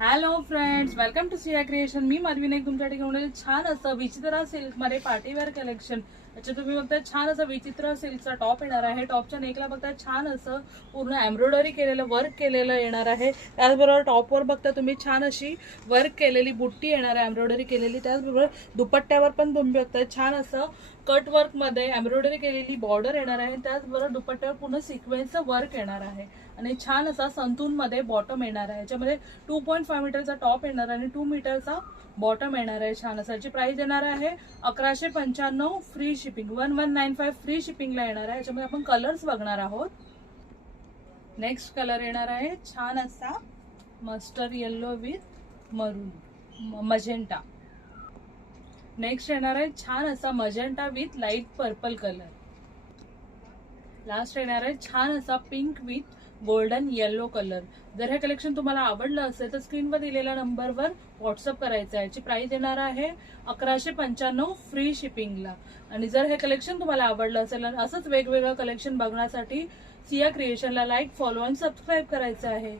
Hello friends, welcome to Siya creation. मी माधवी तुमच्यासाठी घेऊन आले छान असं विचित्र सिल्क मध्ये पार्टीवेअर कलेक्शन. याच्यात तुम्ही बघताय छान असं विचित्र सिल्कचा टॉप येणार आहे. टॉपच्या नेकला बघताय छान असं पूर्ण एम्ब्रॉयडरी केलेलं वर्क केलेलं येणार आहे. त्याचबरोबर टॉपवर बघता तुम्ही छान अशी वर्क केलेली बुट्टी येणार आहे, एम्ब्रॉयडरी केलेली. त्याचबरोबर दुपट्ट्यावर पण तुम्ही बघताय छान असं कट वर्क मध्ये एम्ब्रॉयडरी केलेली बॉर्डर येणार आहे. त्याचबरोबर दुपट्ट्यावर पूर्ण सिक्वेन्सचं वर्क येणार आहे आणि छान असा संतून मध्ये बॉटम येणार आहे. याच्यामध्ये 2.5 मीटरचा टॉप येणार आणि 2 मीटरचा बॉटम येणार आहे. छान असा याची प्राइस येणार आहे 1195 फ्री शिपिंग, 1195 फ्री शिपिंगला येणार आहे. याच्यामध्ये आपण कलर्स बघणार आहोत. नेक्स्ट कलर येणार आहे छान असा मस्टर्ड येल्लो विथ मरून मजेंटा. नेक्स्ट येणार आहे छान असा magenta with light purple colour. Last येणार आहे छान असा pink with golden yellow colour. जर हे कलेक्शन तुम्हाला आवडलं असेल तर स्क्रीनवर दिलेल्या नंबरवर व्हॉट्सअप करायचं आहे. याची प्राइस येणार आहे 1195 फ्री शिपिंगला. आणि जर हे कलेक्शन तुम्हाला आवडलं असेल आणि असंच वेगवेगळं कलेक्शन बघण्यासाठी सिया क्रिएशनला लाईक, फॉलो आणि सबस्क्राईब करायचं आहे.